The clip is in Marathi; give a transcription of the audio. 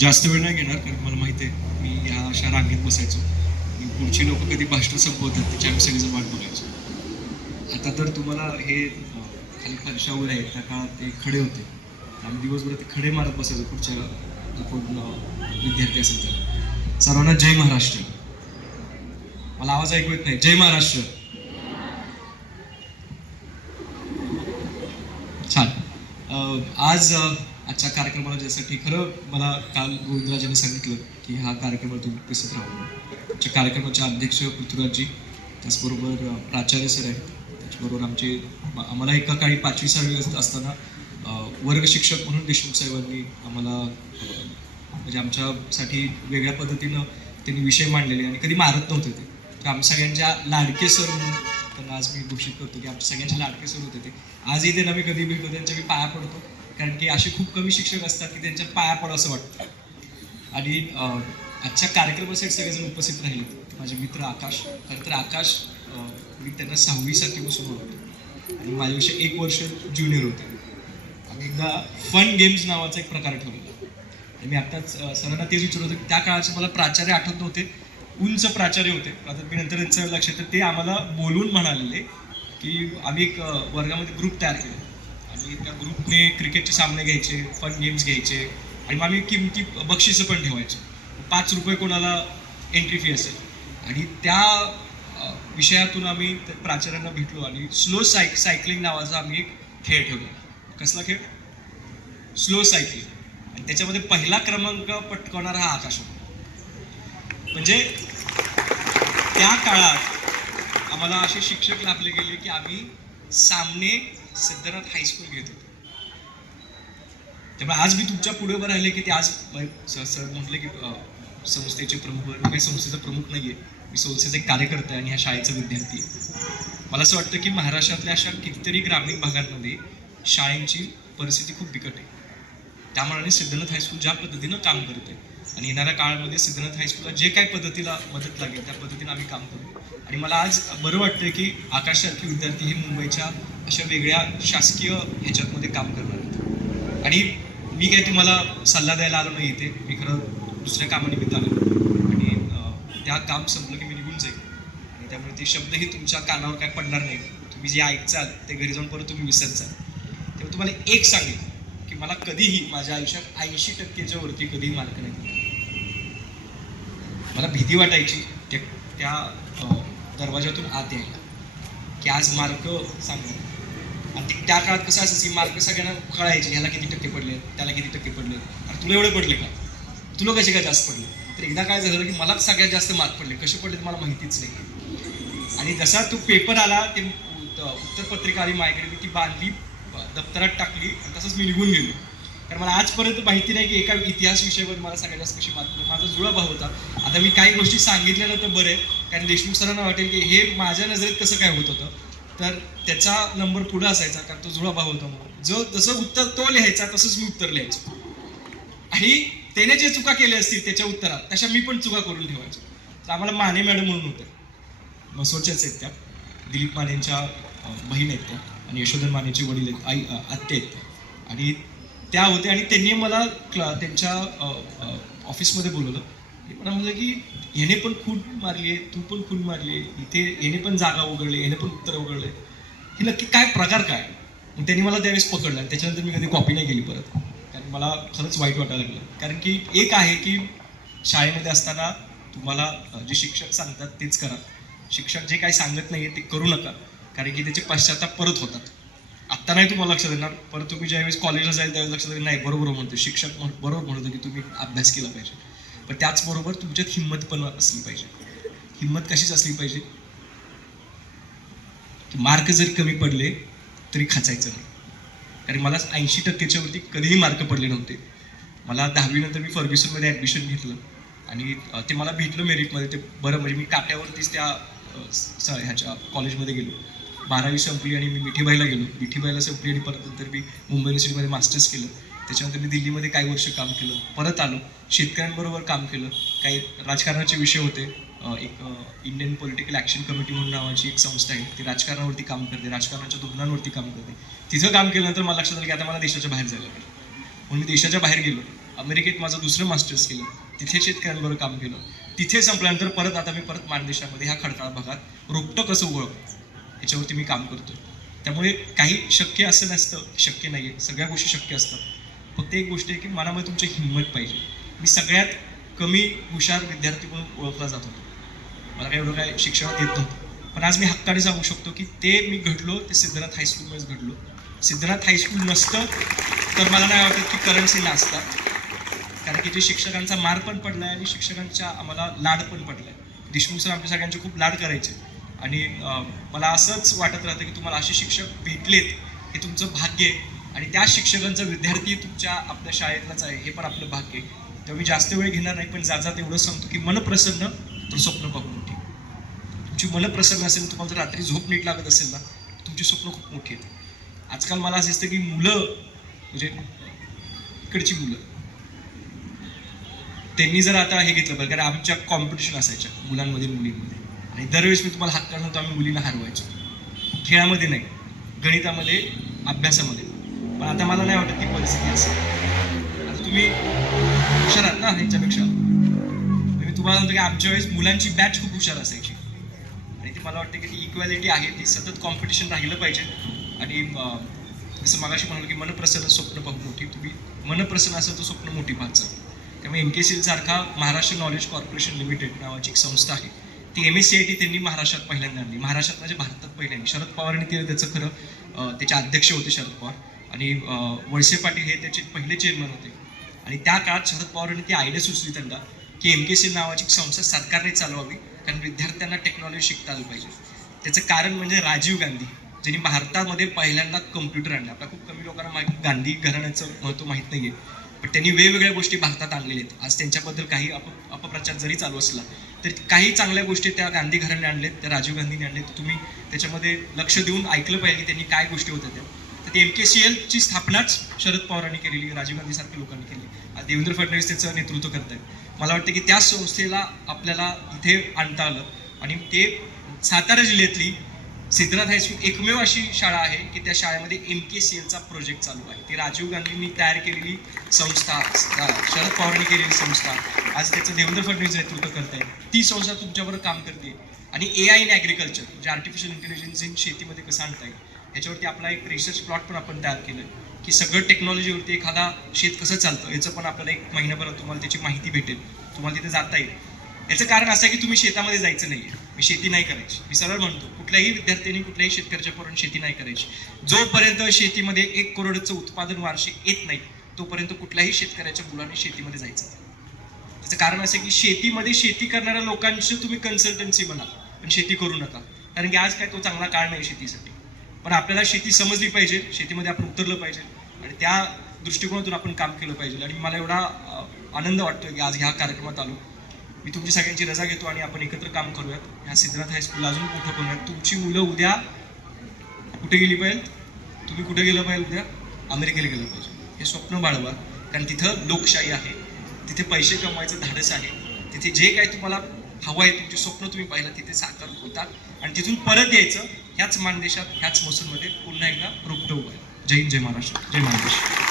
जास्त वेळ नाही घेणार कारण मला माहिती आहे मी ह्या अशा रांगेत बसायचो. आणि पुढची लोक कधी भाषण संपवतात त्याची आम्ही सगळेजण वाट बघायचो. आता तर तुम्हाला हे अं, खाली फरशावर आहेत त्या काळात ते खडे होते. आम्ही दिवसभर ते खडे मारत बसायचो पुढच्या जो कोण विद्यार्थी असेल तर. सर्वांना जय महाराष्ट्र. मला आवाज ऐकू येत नाही. जय महाराष्ट्र. छान. आज आजच्या कार्यक्रमाला ज्यासाठी खरं मला काल गोविंदराजांनी सांगितलं की हा कार्यक्रमाला तुम्ही उपस्थित राहू आमच्या कार्यक्रमाचे अध्यक्ष पृथ्वीराजजी त्याचबरोबर प्राचार्य सर आहेत. त्याचबरोबर आमचे आम्हाला एका काळी पाचवी सहावी असताना वर्ग शिक्षक म्हणून देशमुख साहेबांनी आम्हाला म्हणजे आमच्यासाठी वेगळ्या पद्धतीनं त्यांनी विषय मांडलेले आणि कधी मारत नव्हते ते. तर आम्ही सगळ्यांच्या लाडके सर म्हणून त्यांना आज मी घोषित करतो की आमच्या सगळ्यांचे लाडके सर होते ते. आजही त्यांना मी कधी भेटतो त्यांच्या मी पाया पडतो. कारण की असे खूप कमी शिक्षक असतात की त्यांच्या पाया पड असं वाटतं. आणि आजच्या कार्यक्रमासाठी सगळेजण उपस्थित राहिले. माझे मित्र आकाश खरं तर आकाश मी त्यांना सहावी बसून होतो आणि माझ्यापेक्षा एक वर्ष ज्युनियर होते. आणि एकदा फन गेम्स नावाचा एक प्रकार ठेवलेला आणि मी आत्ताच सरांना तेच विचारत होतो की त्या काळाचे मला प्राचार्य आठवत नव्हते. उंच प्राचार्य होते. आता मी नंतर त्यांचं लक्षात तर ते आम्हाला बोलून म्हणालेले की आम्ही एक वर्गामध्ये ग्रुप तयार केला. आणि त्या ग्रुपने क्रिकेटचे सामने घ्यायचे फन गेम्स घ्यायचे. आणि मग आम्ही किमती बक्षिसं पण ठेवायचे. पाच रुपये कोणाला एंट्री फी असेल. आणि त्या विषयातून आम्ही प्राचार्यांना भेटलो आणि स्लो सायक सायकलिंग नावाचा आम्ही एक खेळ ठेवला कसला खेळ? स्लो सायकलिंग आणि त्याच्यामध्ये पहिला क्रमांक पटकावणारा हा आकाश होता. म्हणजे त्या काळात आम्हाला असे शिक्षक लाभले गेले की आम्ही सामने सिद्धनाथ हायस्कूल घेत होतो. त्यामुळे आज मी तुमच्यापुढे उभं राहिले की ते आज सर म्हटलं की संस्थेचे प्रमुख मी काही संस्थेचा प्रमुख नाही आहे मी संस्थेचा एक कार्यकर्ता आहे आणि ह्या शाळेचा विद्यार्थी आहे. मला असं वाटतं की महाराष्ट्रातल्या अशा कितीतरी ग्रामीण भागांमध्ये शाळेंची परिस्थिती खूप बिकट आहे. त्यामुळे सिद्धनाथ हायस्कूल ज्या पद्धतीनं काम करते आणि येणाऱ्या काळामध्ये सिद्धनाथ हायस्कूलला जे काही पद्धतीला मदत लागेल त्या पद्धतीनं आम्ही काम करू. आणि मला आज बरं वाटतं की आकाशसारखे विद्यार्थी हे मुंबईच्या अशा वेगळ्या शासकीय ह्याच्यातमध्ये काम करणार आहेत. आणि मी काही तुम्हाला सल्ला द्यायला आलो नाही इथे मी खरं दुसऱ्या कामानिमित्त आलो आणि त्या काम संपलं की मी निघून जाईल. आणि त्यामुळे ते शब्दही तुमच्या कानावर काय पडणार नाही. तुम्ही जे ऐकचाल ते घरी जाऊन परत तुम्ही विसरचाल. तेव्हा तुम्हाला एक सांगेल की मला कधीही माझ्या आयुष्यात ऐंशी टक्केच्या वरती कधीही मार्क नाही मला भीती वाटायची त्या त्या दरवाज्यातून आत यायला की आज मार्क सांगणार आणि त्या काळात कसं असायचं की मार्क सगळ्यांना कळायचे ह्याला किती टक्के पडले त्याला किती टक्के पडले. आणि तुला एवढे पडले का? तुला कसे काय जास्त पडले? तर एकदा काय झालं की मलाच सगळ्यात जास्त मार्क पडले. कसे पडले मला माहितीच नाही. आणि जसा तो पेपर आला ते उत्तरपत्रिका आली माझ्याकडे मी ती बांधली दप्तरात टाकली आणि तसंच मी निघून गेलो. कारण मला आजपर्यंत माहिती नाही की एका इतिहास विषयावर मला सगळ्यात जास्त कशी मार्क माझा जुळा भाव होता. आता मी काही गोष्टी सांगितल्या तर बरं आहे. कारण देशमुख सरांना वाटेल की हे माझ्या नजरेत कसं काय होत होतं. तर त्याचा नंबर पुढे असायचा कारण तो जुळा भाऊ होता म्हणून. जो जसं उत्तर तो लिहायचा तसंच मी उत्तर लिहायचो. आणि त्याने जे चुका केल्या असतील त्याच्या उत्तरात तशा मी पण चुका करून ठेवायचो. तर आम्हाला माने मॅडम म्हणून होत्या. मसोच्याच आहेत त्या. दिलीप मानेंच्या बहीण आहेत त्या. आणि यशोधन मानेचे वडील आहेत आई अं, आत्ते आहेत त्या. आणि त्या होत्या आणि त्यांनी मला क्ला त्यांच्या ऑफिसमध्ये बोलवलं. मला म्हणलं की ह्याने पण खून मारली आहे तू पण खून मारली आहे इथे ह्याने पण जागा उघडली ह्याने पण उत्तर उघडले. हे नक्की काय प्रकार काय? मग त्यांनी मला त्यावेळेस पकडलं आणि त्याच्यानंतर मी कधी कॉपी नाही केली परत. कारण मला खरंच वाईट वाटायला लागलं. कारण की एक आहे की शाळेमध्ये असताना तुम्हाला जे शिक्षक सांगतात तेच करा. शिक्षक जे काही सांगत नाही ते करू नका. कारण की त्याचे पश्चाताप परत होतात. आत्ता नाही तुम्हाला लक्षात येणार परत तुम्ही ज्यावेळेस कॉलेजला जाईल त्यावेळेस लक्षात येईल नाही बरोबर म्हणतो शिक्षक म्हण- बरोबर म्हणतो की तुम्ही अभ्यास केला पाहिजे. पण त्याचबरोबर तुमच्यात हिंमत पण असली पाहिजे. हिंमत कशीच असली पाहिजे? की मार्क जरी कमी पडले तरी खाचायचं नाही. कारण मला ऐंशी टक्केच्या वरती कधीही मार्क पडले नव्हते. मला दहावीनंतर मी फर्ग्युसनमध्ये ॲडमिशन घेतलं. आणि ते मला भेटलं मेरिटमध्ये ते बरं म्हणजे मी काट्यावरतीच त्या स- ह्याच्या कॉलेजमध्ये गेलो. बारावी संपली आणि मी मिठीबाईला गेलो. मिठीबाईला संपली आणि परत नंतर मी मुंबई युनिव्हर्सिटीमध्ये मास्टर्स केलं. त्याच्यानंतर मी दिल्लीमध्ये काही वर्ष काम केलं. परत आलो. शेतकऱ्यांबरोबर काम केलं. काही राजकारणाचे विषय होते. एक इंडियन पॉलिटिकल ॲक्शन कमिटी म्हणून नावाची एक संस्था आहे. ती राजकारणावरती काम करते. राजकारणाच्या धोरणांवरती काम करते. तिथं काम केल्यानंतर मला लक्षात आलं की आता मला देशाच्या बाहेर जायला लागेल. म्हणून मी देशाच्या बाहेर गेलो. अमेरिकेत माझं दुसरं मास्टर्स केलं. तिथे शेतकऱ्यांबरोबर काम केलं. तिथे संपल्यानंतर परत आता मी परत मानदेशामध्ये ह्या खडकाळ भागात रोपटं कसं ओळख याच्यावरती मी काम करतो त्यामुळे काही शक्य असं नसतं. शक्य नाही आहे सगळ्या गोष्टी शक्य असतात. फक्त एक गोष्ट आहे की मनामध्ये तुमची हिंमत पाहिजे. मी सगळ्यात कमी हुशार विद्यार्थी म्हणून ओळखला जात होतो. मला काय एवढं काय शिक्षण देत नव्हतं. पण आज मी हक्काने सांगू शकतो की ते मी घडलो ते सिद्धनाथ हायस्कूलमध्येच घडलो. सिद्धनाथ हायस्कूल नसतं तर मला नाही वाटत की करन्सीला असतात. कारण की जे शिक्षकांचा मार पण पडला आहे आणि शिक्षकांच्या आम्हाला लाड पण पडलाय. देशमुख सर आमच्या सगळ्यांचे खूप लाड करायचे. आणि मला असंच वाटत राहतं की तुम्हाला असे शिक्षक भेटलेत हे तुमचं भाग्य आहे. आणि त्या शिक्षकांचा विद्यार्थी तुमच्या आपल्या शाळेतलाच आहे हे पण आपलं भाग्य आहे. तेव्हा मी जास्त वेळ घेणार नाही पण जाजा तेवढं सांगतो की मन प्रसन्न तर स्वप्न पाहून मोठी तुमची मन प्रसन्न असेल तुम्हाला जर रात्री झोप नीट लागत असेल ना तुमची स्वप्न खूप मोठी आहेत. आजकाल मला असं दिसतं की मुलं म्हणजे इकडची मुलं त्यांनी जर आता हे घेतलं बरं कारण आमच्या कॉम्पिटिशन असायच्या मुलांमध्ये मुलींमध्ये. आणि दरवेळेस मी तुम्हाला हक्का सांगतो आम्ही मुलींना हरवायचो. खेळामध्ये नाही गणितामध्ये अभ्यासामध्ये. पण आता मला नाही वाटत ती परिस्थिती असेल. आता तुम्ही हुशार आहात ना ह्यांच्यापेक्षा. मी तुम्हाला सांगतो की आमच्या वेळेस मुलांची बॅच खूप हुशार असायची. आणि ती मला वाटतं की ती इक्वॅलिटी आहे ती सतत कॉम्पिटिशन राहिलं पाहिजे. आणि जसं मगाशी म्हणालो की मनप्रसन्न स्वप्न पाहू मोठी. तुम्ही मनप्रसन्न असेल तर स्वप्न मोठी पाहत चाल त्यामुळे एम के सी सारखा महाराष्ट्र नॉलेज कॉर्पोरेशन लिमिटेड नावाची एक संस्था आहे. ती M S C I T त्यांनी महाराष्ट्रात पहिल्यांदा आणली. महाराष्ट्रात म्हणजे भारतात पहिल्यांदा. शरद पवारांनी ते त्याचं खरं त्याचे अध्यक्ष होते शरद पवार. आणि वळसे पाटील हे त्याचे पहिले चेअरमन होते. आणि त्या काळात शरद पवारांनी ती आयडिया सुचली त्यांना की एम के सी नावाची संस्था सरकारने चालवावी कारण विद्यार्थ्यांना टेक्नॉलॉजी शिकता आलं पाहिजे. त्याचं कारण म्हणजे राजीव गांधी ज्यांनी भारतामध्ये पहिल्यांदा कम्प्युटर आणला. आपल्या खूप कमी लोकांना माहिती गांधी घराण्याचं महत्त्व माहीत नाही आहे पण त्यांनी वेगवेगळ्या गोष्टी भारतात आणलेल्या आहेत. आज त्यांच्याबद्दल काही अप अपप्रचार जरी चालू असला तरी काही चांगल्या गोष्टी त्या गांधी घराने आणलेत त्या राजीव गांधीने आणलेत. तुम्ही त्याच्यामध्ये लक्ष देऊन ऐकलं पाहिजे की त्यांनी काय गोष्टी होत्या त्या. तर ते एम के सी एलची स्थापनाच शरद पवारांनी केलेली राजीव गांधी सारख्या लोकांनी केली देवेंद्र फडणवीस त्याचं नेतृत्व करत आहेत मला वाटतं की त्या संस्थेला आपल्याला इथे आणता आलं. आणि ते सातारा जिल्ह्यातली सिद्धनाथ हायस्कूल एकमेव अशी शाळा आहे की त्या शाळेमध्ये एम के सी एलचा प्रोजेक्ट चालू आहे. ती राजीव गांधींनी तयार केलेली संस्था शरद पवारांनी केलेली संस्था. आज त्याचं देवेंद्र फडणवीस नेतृत्व करत आहे ती संस्था तुमच्याबरोबर काम करते. आणि ए आय इन ॲग्रिकल्चर म्हणजे आर्टिफिशियल इंटेलिजन्स इन शेतीमध्ये कसं आणता येईल याच्यावरती आपला एक रिसर्च प्लॉट पण आपण तयार केलं आहे की सगळं टेक्नॉलॉजीवरती एखादा शेत कसं चालतं याचं पण आपल्याला एक महिन्याभरात तुम्हाला त्याची माहिती भेटेल तुम्हाला तिथे जाता येईल. याचं कारण असं आहे की तुम्ही शेतामध्ये जायचं नाही मी शेती नाही करायची. मी सरळ म्हणतो कुठल्याही विद्यार्थ्यांनी कुठल्याही शेतकऱ्याच्या पोरांनी शेती नाही करायची. जोपर्यंत शेतीमध्ये एक करोडचं उत्पादन वार्षिक येत नाही तोपर्यंत कुठल्याही शेतकऱ्याच्या मुलांनी शेतीमध्ये जायचं त्याचं कारण असं की शेतीमध्ये शेती करणाऱ्या लोकांची तुम्ही कन्सल्टन्सी बना पण शेती करू नका. कारण की आज काय तो चांगला काळ नाही शेतीसाठी. पण आपल्याला शेती समजली पाहिजे शेतीमध्ये आपण उतरलं पाहिजे आणि त्या दृष्टिकोनातून आपण काम केलं पाहिजे. आणि मला एवढा आनंद वाटतोय की आज ह्या कार्यक्रमात आलो. मी तुमची सगळ्यांची रजा घेतो आणि आपण एकत्र काम करूयात. ह्या सिद्धनाथ हायस्कूलला अजून मोठं करूयात. तुमची मुलं उद्या कुठे गेली पाहिजे तुम्ही कुठे गेलं पाहिजे उद्या? अमेरिकेला गेलं पाहिजे. हे स्वप्न बाळवा. कारण तिथं लोकशाही आहे. तिथे पैसे कमवायचं धाडस आहे. तिथे जे काय तुम्हाला हवं आहे तुमचे स्वप्न तुम्ही पाहिलं तिथे साकार होतात. आणि तिथून परत यायचं. ह्याच मानदेशात ह्याच मोसममध्ये पुन्हा एकदा रुपटं उभं आहे जय हिंद जय महाराष्ट्र जय महाराष्ट्र.